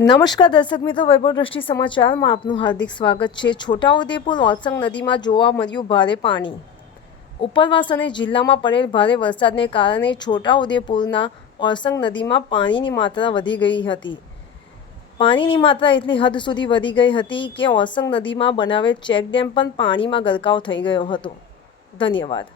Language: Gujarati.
નમસ્કાર દર્શક મિત્રો, વૈભવ દ્રષ્ટિ સમાચારમાં આપનું હાર્દિક સ્વાગત છે। છોટાઉદેપુર ઓરસંગ નદીમાં જોવા મળ્યું ભારે પાણી। ઉપરવાસ અને જિલ્લામાં પડેલ ભારે વરસાદને કારણે છોટાઉદેપુરના ઓરસંગ નદીમાં પાણીની માત્રા વધી ગઈ હતી। પાણીની માત્રા એટલી હદ સુધી વધી ગઈ હતી કે ઓરસંગ નદીમાં બનાવેલ ચેકડેમ પણ પાણીમાં ગરકાવ થઈ ગયો હતો। ધન્યવાદ।